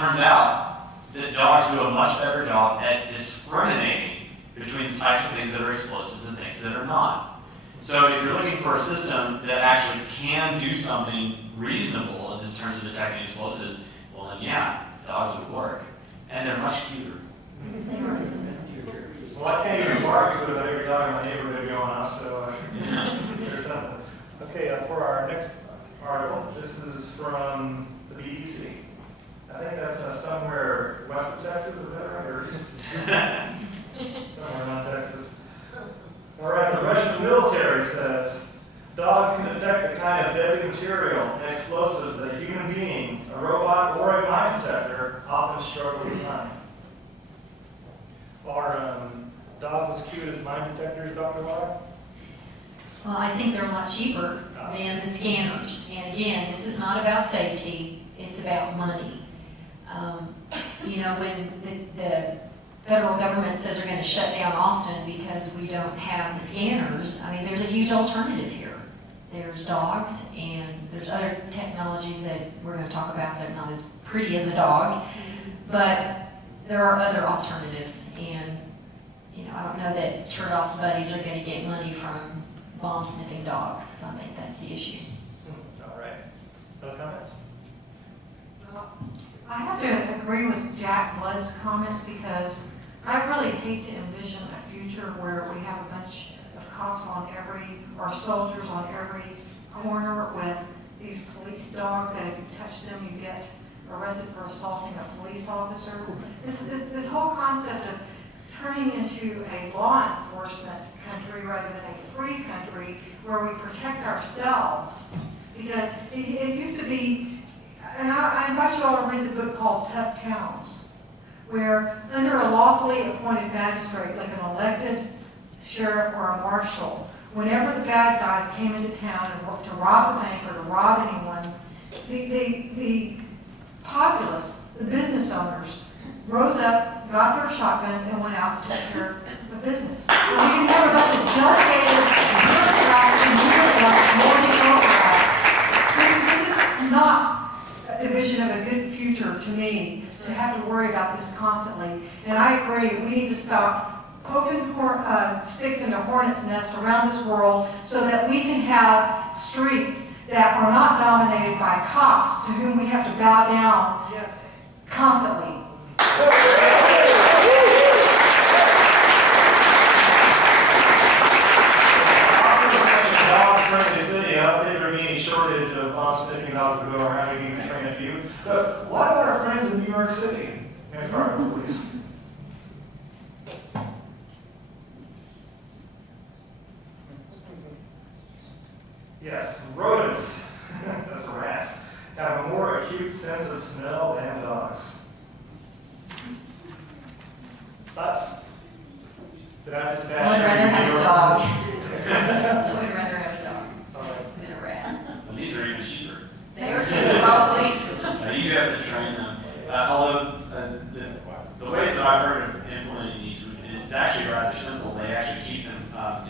turns out that dogs do a much better job at discriminating between the types of things that are explosives and things that are not. So if you're looking for a system that actually can do something reasonable in terms of detecting explosives, well then yeah, dogs would work. And they're much cuter. Well, I can't even bark because every dog in my neighborhood going off, so there's something. Okay, for our next article, this is from the BBC. I think that's somewhere west of Texas, is that right? Or somewhere around Texas. All right, the Russian military says dogs can detect the kind of deadly material and explosives that a human being, a robot, or a mine detector often struggle to find. Are dogs as cute as mine detectors, Dr. Water? Well, I think they're a lot cheaper than the scanners. And again, this is not about safety, it's about money. You know, when the federal government says they're going to shut down Austin because we don't have the scanners, I mean, there's a huge alternative here. There's dogs, and there's other technologies that we're going to talk about that are not as pretty as a dog, but there are other alternatives. And, you know, I don't know that Chertoff's buddies are going to get money from bomb-sniffing dogs, so I think that's the issue. All right. No comments? I have to agree with Jack Blood's comments because I really hate to envision a future where we have a bunch of cops on or soldiers on every corner with these police dogs that if you touch them, you get arrested for assaulting a police officer. This whole concept of turning into a law enforcement country rather than a free country where we protect ourselves, because it used to be. And I invite you all to read the book called Tough Towns, where under a lawfully appointed magistrate, like an elected sheriff or a marshal, whenever the bad guys came into town to rob a bank or to rob anyone, the populace, the business owners, rose up, got their shotguns, and went out to take care of the business. And we didn't have a bunch of delegated bureaucrats and bureaucrats, more bureaucrats. This is not the vision of a good future to me, to have to worry about this constantly. And I agree, we need to stop poking sticks into hornets' nests around this world so that we can have streets that are not dominated by cops to whom we have to bow down constantly. Friendly city. I don't think there'll be any shortage of bomb-sniffing dogs to go around. We can train a few. But what about our friends in New York City? Next article, please. Yes, rodents, that's rats, have a more acute sense of smell than dogs. Thoughts? Did I just I would rather have a dog. I would rather have a dog than a rat. And these are even cheaper. They are cheaper, probably. You do have to train them. Although the ways that I've heard of implementing these is actually rather simple. They actually keep them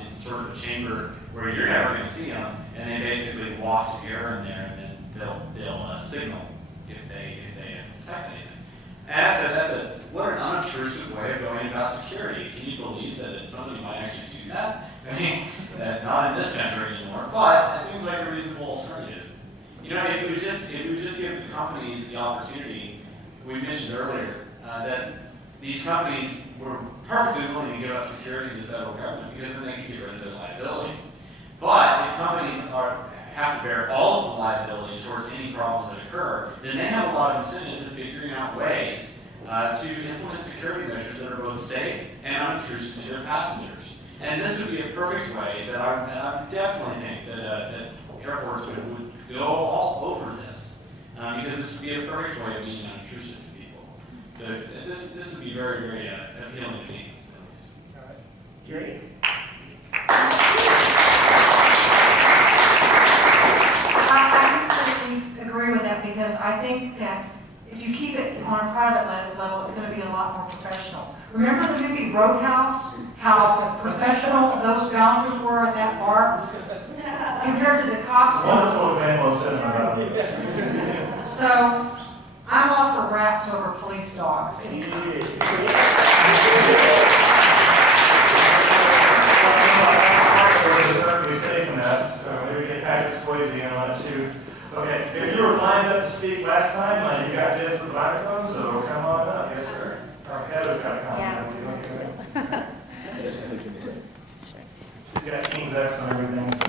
in sort of a chamber where you're never going to see them, and they basically waft air in there, and then they'll signal if they detect anything. And that's what an unobtrusive way of going about security. Can you believe that somebody might actually do that? I mean, not in this country anymore, but it seems like a reasonable alternative. You know, if we would just give the companies the opportunity, we mentioned earlier that these companies were perfectly willing to give up security to the federal government because then they could get rid of their liability. But if companies have to bear all of the liability towards any problems that occur, then they have a lot of incentives in figuring out ways to implement security measures that are both safe and unobtrusive to their passengers. And this would be a perfect way that I definitely think that airports would go all over this, because this would be a perfect way of being unobtrusive to people. So this would be very, very appealing to me. All right. Gary? I completely agree with that because I think that if you keep it on a private level, it's going to be a lot more professional. Remember the movie Roadhouse? How professional those bouncers were at that bar compared to the cops? Wonderful example of cinema. So I'm all for chocolate wraps over police dogs. Perfectly safe in that, so maybe get Patrick Swayze in on it too. Okay, if you were lined up to speak last time, you got dibs with the microphone, so come on up. Yes, sir. Our Heather's got a comment. She's got King's X on everything. So.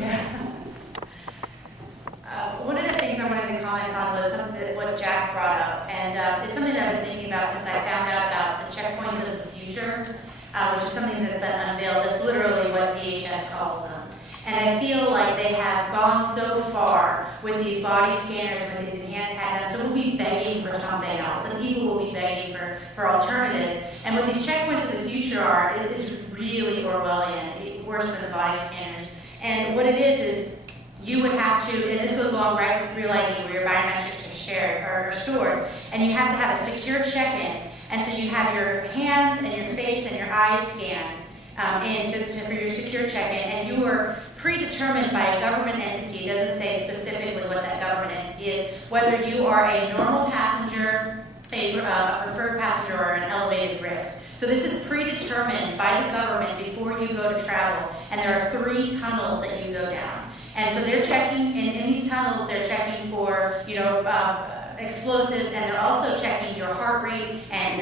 One of the things I wanted to comment on was something what Jack brought up, and it's something that I've been thinking about since I found out about the checkpoints of the future, which is something that's been unveiled. That's literally what DHS calls them. And I feel like they have gone so far with these body scanners, with these enhanced patterns, so we'll be begging for something else, and people will be begging for alternatives. And what these checkpoints of the future are, it is really Orwellian, worse than the body scanners. And what it is you would have to, and this goes along right with Real ID, where your biometrics are shared or stored, and you have to have a secure check-in. And so you have your hands and your face and your eyes scanned for your secure check-in, and you are predetermined by a government entity. It doesn't say specifically what that government entity is, whether you are a normal passenger, a preferred passenger, or an elevated risk. So this is predetermined by the government before you go to travel, and there are 3 tunnels that you go down. And so they're checking, in these tunnels, they're checking for, explosives, and they're also checking your heart rate and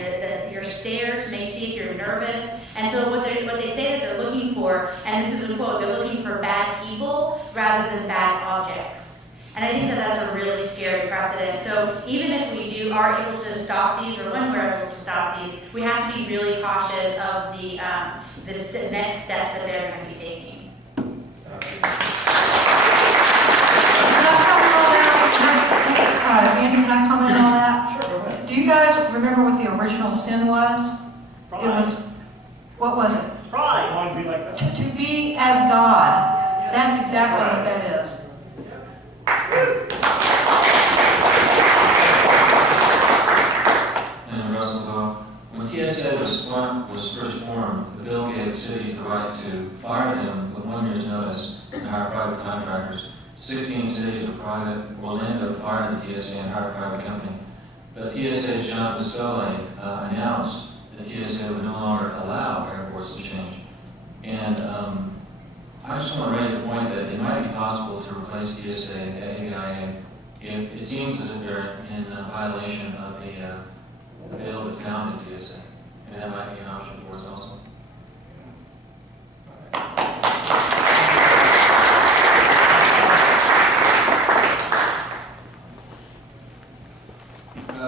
your stare to see if you're nervous. And so what they say that they're looking for, and this is a quote, they're looking for bad people rather than bad objects. And I think that that's a really scary precedent. So even if we are able to stop these, or when we're able to stop these, we have to be really cautious of the next steps that they're going to be taking. Andy, can I comment on that? Sure, go ahead. Do you guys remember what the original sin was? Pride. It was, what was it? Pride. You want to be like that? To be as God. That's exactly what that is. And Russell, when TSA was first formed, the bill gave cities the right to fire them with 1 year's notice and hire private contractors. 16 cities were private. Orlando fired the TSA and hired a private company. But TSA's John Pascoli announced that TSA would no longer allow airports to change. And I just want to raise the point that it might be possible to replace TSA at ABIA if it seems as if they're in violation of the bill that founded TSA. And that might be an option for us also.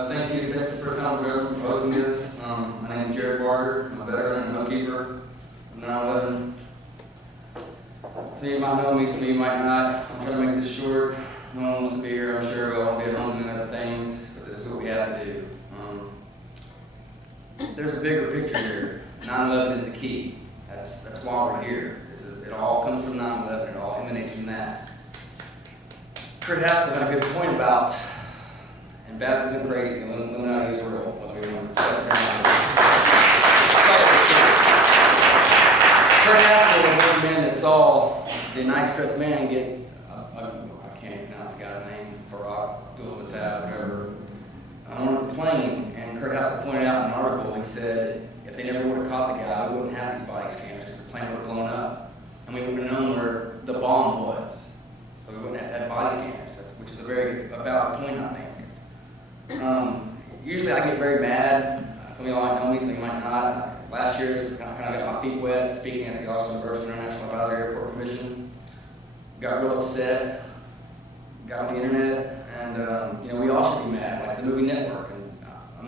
Thank you, Texas for proposing this. My name is Jared Barger. I'm a veteran and housekeeper of 9/11. Some of you might know me, some of you might not. I'm trying to make this short. No one wants to be here, I'm sure. We all be at home doing other things, but this is what we have to do. There's a bigger picture here. 9/11 is the key. That's why we're here. It all comes from 9/11. It all emanates from that. Kurt Haskell had a good point about, and Baptist isn't crazy, Illuminati is real, whether we want to discuss it or not. Kurt Haskell was one man that saw the nice dressed man get, I can't pronounce the guy's name, Farak, Abdul-Fattah, whatever, on a plane, and Kurt Haskell pointed out in an article, he said, if they never would have caught the guy, we wouldn't have these body scanners because the plane would have blown up. And we would have known where the bomb was. So we wouldn't have to have body scanners, which is a very valid point, I think. Usually I get very mad. Some of y'all might know me, some of you might not. Last year, this is kind of got my feet wet, speaking at the Austin University International Advisory Airport Commission. Got real upset. Got on the internet, and we all should be mad, like the movie Network. And I'm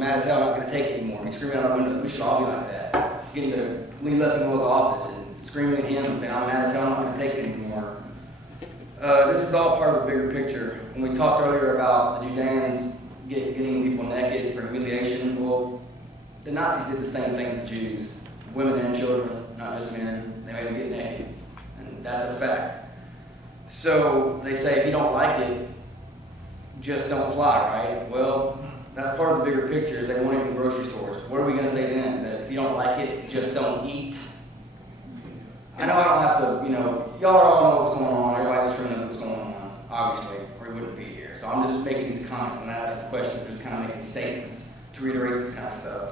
mad as hell. I'm not gonna take it anymore. He's screaming out our windows. We should all be like that. Getting to Lee Leffingwell's office and screaming at him and saying, "I'm mad as hell. I'm not gonna take it anymore." This is all part of a bigger picture. When we talked earlier about the Judeans getting people naked for humiliation, well, the Nazis did the same thing to Jews, women and children, not just men. They made them get naked, and that's a fact. So they say if you don't like it, just don't fly, right? Well, that's part of the bigger picture. Is they want it in grocery stores. What are we going to say then? That if you don't like it, just don't eat. I know I don't have to, y'all all know what's going on. Everybody in this room knows what's going on, obviously, or we wouldn't be here. So I'm just making these comments and I ask the question if there's just kind of making statements to reiterate this kind of stuff.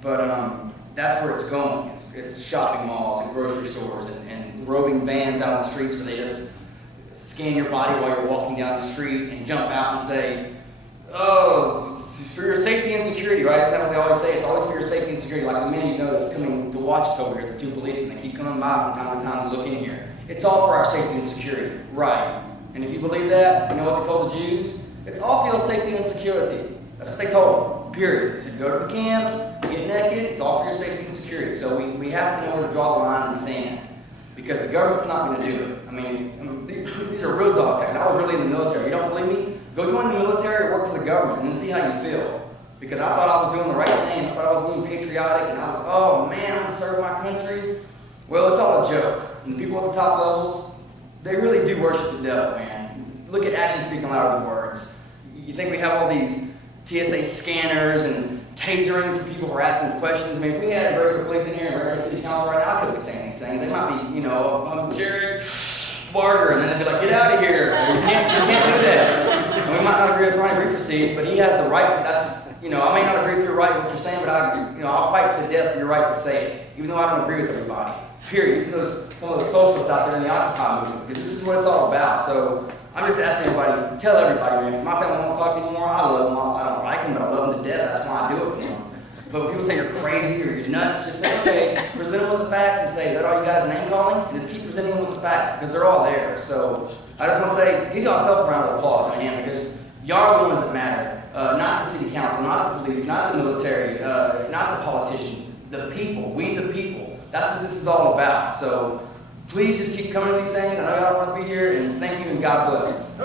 But that's where it's going. It's shopping malls and grocery stores and roving vans out on the streets where they just scan your body while you're walking down the street and jump out and say, oh, it's for your safety and security, right? Isn't that what they always say? It's always for your safety and security. Like the man you know that's coming to watch us over here, the two policemen, they keep coming by from time to time to look in here. It's all for our safety and security, right? And if you believe that, you know what they told the Jews? It's all for your safety and security. That's what they told them, period. So you go to the camps, get naked, it's all for your safety and security. So we have to know where to draw the line in the sand. Because the government's not going to do it. I mean, these are real dog tags. I was really in the military. You don't believe me? Go join the military or work for the government and then see how you feel. Because I thought I was doing the right thing. I thought I was being patriotic and I was, oh man, I'm going to serve my country. Well, it's all a joke. And the people at the top levels, they really do worship the devil, man. Look at actions speaking louder than words. You think we have all these TSA scanners and tasering for people who are asking questions. I mean, if we had regular police in here and regular city council right now, I couldn't be saying these things. They might be, you know, I'm Jared Barger, and then they'd be like, get out of here. You can't do that. And we might not agree with Ronnie Reefer, but he has the right. That's, you know, I may not agree with your right what you're saying, but I'll fight to the death for your right to say it, even though I don't agree with everybody. Period. Even some of those socialists out there in the Occupy movement, because this is what it's all about. So I'm just asking everybody, tell everybody, man, if my family won't talk anymore, I love them. I don't like them, but I love them to death. That's why I do it for them. But when people say you're crazy or you're nuts, just say, okay, present them with the facts and say, is that all you got is name calling? And just keep presenting them with the facts because they're all there. So I just want to say, give yourself a round of applause, man, because y'all are the ones that matter. Not the city council, not the police, not the military, not the politicians, the people. We the people. That's what this is all about. So please just keep coming to these things. I know y'all want to be here, and thank you, and God bless.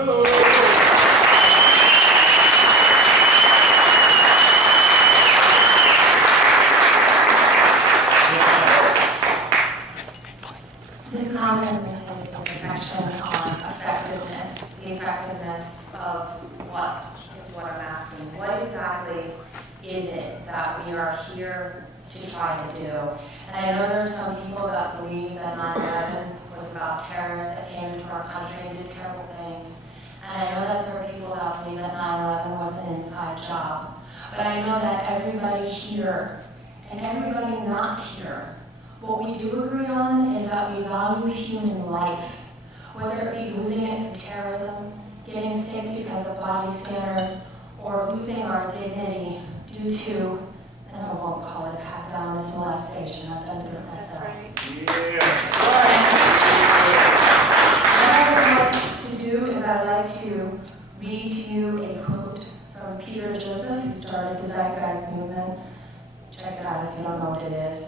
This comment is intended for the section on effectiveness, the effectiveness of what is what I'm asking. What exactly is it that we are here to try to do? And I know there's some people that believe that 9/11 was about terrorists that came into our country and did terrible things. And I know that there are people that believe that 9/11 was an inside job. But I know that everybody here and everybody not here, what we do agree on is that we value human life, whether it be losing it through terrorism, getting sick because of body scanners, or losing our dignity due to, and I won't call it a pat down, it's molestation. I've been through it myself. What I would like to do is I'd like to read to you a quote from Peter Joseph, who started the Zeitgeist movement. Check it out if you don't know what it is.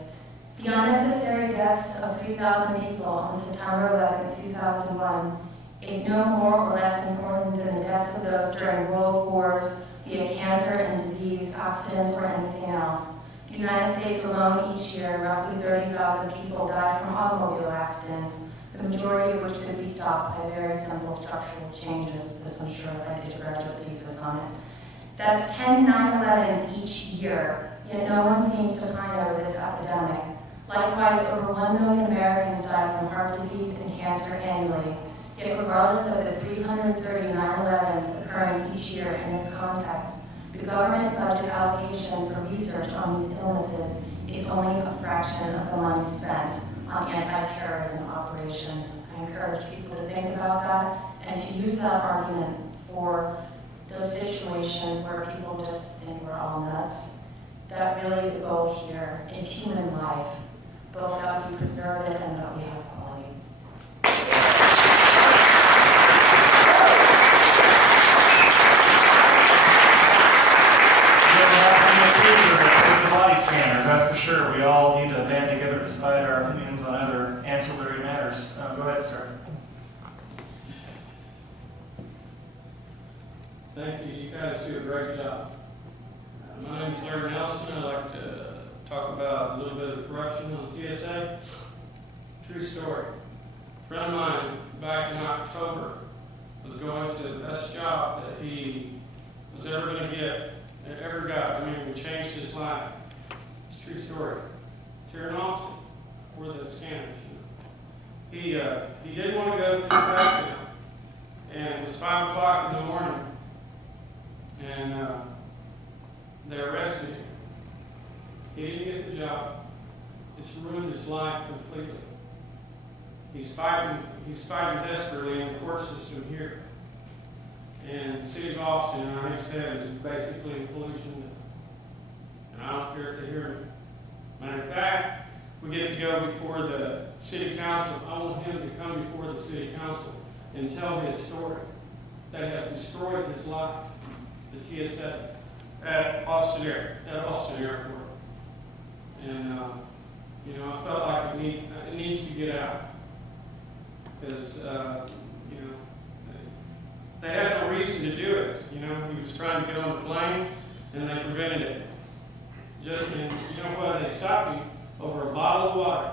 The unnecessary deaths of 3,000 people on September 11, 2001 is no more or less important than the deaths of those during world wars via cancer and disease, accidents, or anything else. The United States alone each year, roughly 30,000 people die from automobile accidents, the majority of which could be stopped by very simple structural changes. This, I'm sure, I did a graduate thesis on it. That's 10 9/11s each year, yet no one seems to pine over this epidemic. Likewise, over 1 million Americans die from heart disease and cancer annually. Yet regardless of the 330 9/11s occurring each year in this context, the government budget allocation for research on these illnesses is only a fraction of the money spent on anti-terrorism operations. I encourage people to think about that and to use that argument for those situations where people just think we're all nuts. That really the goal here is human life, both that we preserve it and that we have quality. Body scanners, that's for sure. We all need to band together despite our opinions on other ancillary matters. Go ahead, sir. Thank you. You guys do a great job. My name is Larry Nelson. I'd like to talk about a little bit of corruption on TSA. True story. A friend of mine back in October was going to the best job that he was ever going to get, ever got. I mean, it changed his life. It's a true story. It's here in Austin, for the scanners. He didn't want to go through the back now, and it was 5 o'clock in the morning. And It's ruined his life completely. He's fighting desperately in the court system here. And the city of Austin, like I said, is basically in collusion with them. And I don't care if they hear me. Matter of fact, we get to go before the city council. I want him to come before the city council and tell his story. They have destroyed his life, the TSA, at Austin Airport. And, you know, I felt like it needs to get out. Because, you know, they had no reason to do it. You know, he was trying to get on the plane, and they prevented it. And you know what? They stopped him over a bottle of water.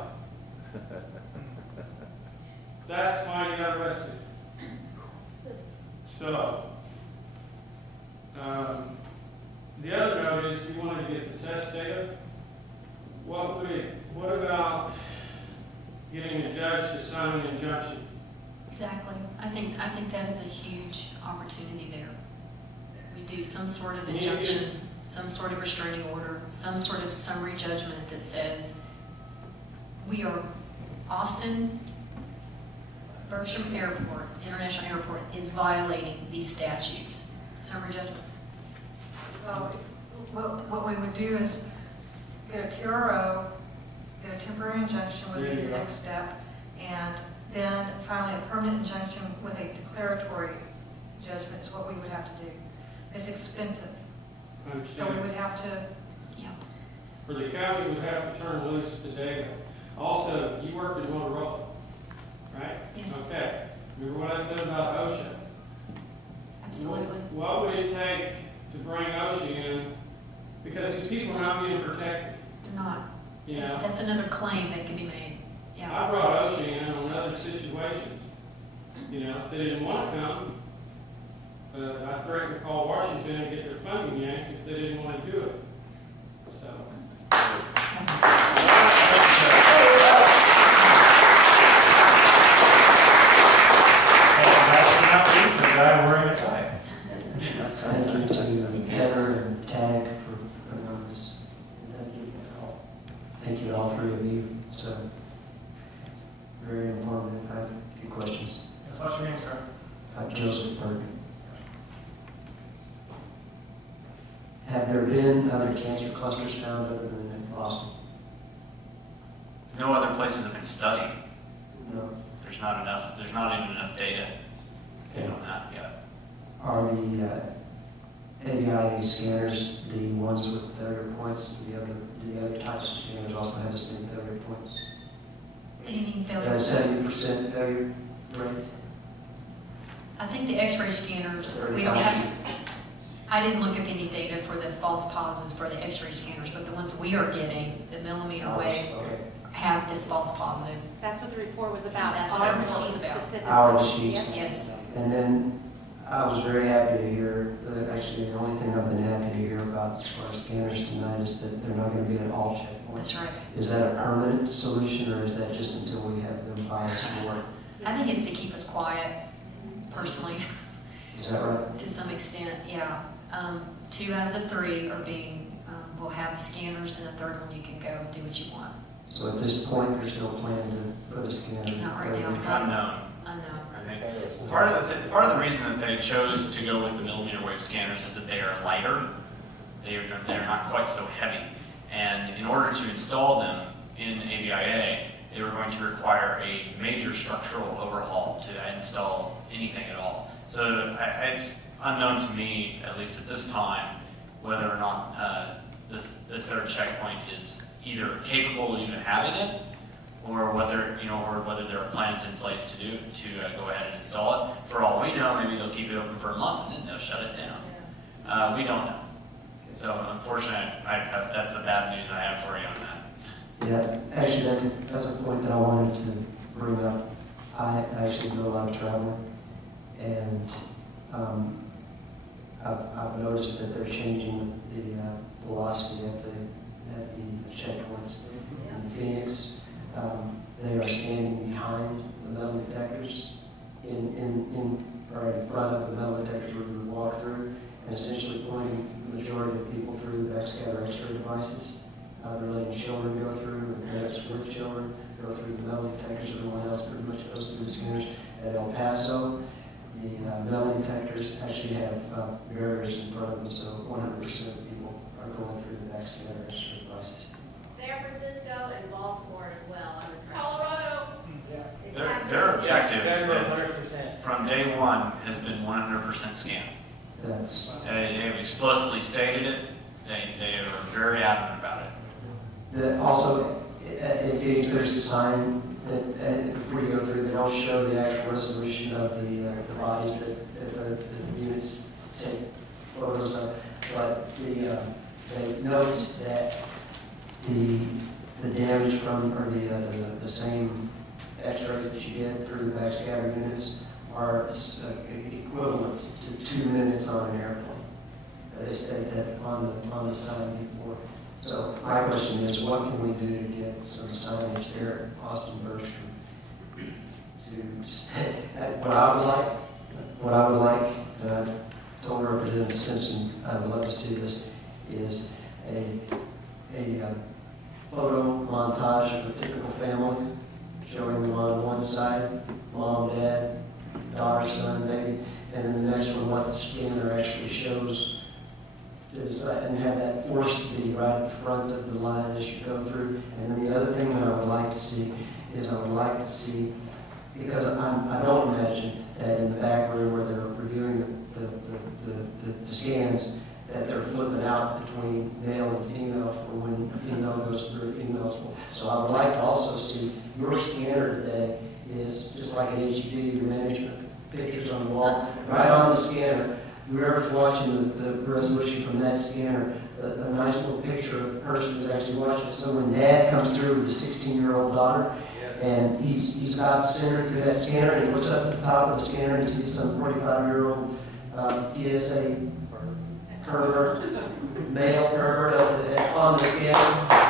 That's why he got arrested. So, the other note is you wanted to get the test data. What about getting a judge to sign an injunction? Exactly. I think that is a huge opportunity there. We do some sort of injunction, some sort of restraining order, some sort of summary judgment that says we are Austin Bergstrom Airport, International Airport, is violating these statutes. Summary judgment. Well, what we would do is get a TRO, get a temporary injunction would be the next step, and then finally a permanent injunction with a declaratory judgment is what we would have to do. It's expensive, so we would have to. Yeah. For the county, we would have to turn loose the data. Also, you worked in Motorola, right? Yes. Okay. Remember what I said about OSHA? Absolutely. What would it take to bring OSHA in? Because these people are not being protected. They're not. You know? That's another claim that can be made. Yeah. I brought OSHA in on other situations. You know, they didn't want to come, but I threatened to call Washington and get their funding yanked if they didn't want to do it. So. And last but not least, the guy wearing a tie. Thank you to Heather and Tag for putting on this. Thank you to all three of you. It's very informative. I have a few questions. That's what you mean, sir. Joseph Berg. Have there been other cancer clusters found other than in Austin? No other places have been studied. No. There's not even enough data on that yet. Are the ABI scanners the ones with failure points? Do the other types of scanners also have the same failure points? What do you mean failure? 70% failure rate? I think the X-ray scanners, we don't have, I didn't look up any data for the false positives for the X-ray scanners, but the ones we are getting, the millimeter wave, Okay. have this false positive. That's what the report was about. That's what our the report was machine about. specifically. Our machines. Yes. And then I was very happy to hear, actually the only thing I've been happy to hear about as far as scanners tonight is that they're not going to be at all checkpoints. That's right. Is that a permanent solution or is that just until we have them buy some more? I think it's to keep us quiet, personally, Is that right? to some extent, yeah. 2 out of the 3 are being, will have the scanners, and the third one you can go and do what you want. So at this point, there's no plan to put a scanner? Not right now. It's unknown. Unknown. I think part of the reason that they chose to go with the millimeter wave scanners is that they are lighter. They're not quite so heavy, and in order to install them in ABIA, they were going to require a major structural overhaul to install anything at all. So it's unknown to me, at least at this time, whether or not the third checkpoint is either capable of even having it, or whether there are plans in place to go ahead and install it. For all we know, maybe they'll keep it open for a month and then they'll shut it down. We don't know. So unfortunately, that's the bad news I have for you on that. Yeah, actually, that's a point that I wanted to bring up. I actually do a lot of traveling, and I've noticed that they're changing the philosophy at the checkpoints. In Phoenix, they are standing behind the metal detectors or in front of the metal detectors where we would walk through, and essentially pointing the majority of people through the backscatter X-ray devices. They're letting children go through and minutes with children, go through the metal detectors, everyone else pretty much goes through the scanners. At El Paso, the metal detectors actually have barriers in front of them, so 100% of people are going through the back scanner registry process. San Francisco and Baltimore as well, on the track. Colorado. Their objective Denver, is- 100%. from day one has been 100% scan. That's, They've explicitly stated it. They are very adamant about it. also, in Phoenix, there's a sign that before you go through, they don't show the actual resolution of the bodies that the units take photos of, but they note that the damage from, or the same x-rays that you get through the backscatter units are equivalent to 2 minutes on an airplane. They state that on the sign before. So my question is, what can we do to get some signage there at Austin Bergstrom to stay? What I would like, and I told Representative Simpson I would love to see this, is a photo montage of a typical family, showing them on one side, mom, dad, daughter, son, baby, and then the next one, what the scanner actually shows, to decide, and have that forced to be right in front of the line as you go through. And then the other thing that I would like to see is because I don't imagine that in the back room where they're reviewing the scans, that they're flipping out between male and female for when a female goes through females. So I would like to also see your scanner today is just like an HED, your management pictures on the wall, right on the scanner. Whoever's watching the resolution from that scanner, a nice little picture of the person who's actually watching. So when dad comes through with a 16-year-old daughter, and he's about to send her through that scanner, and he looks up at the top of the scanner and he sees some 45-year-old TSA pervert, male pervert on the scanner.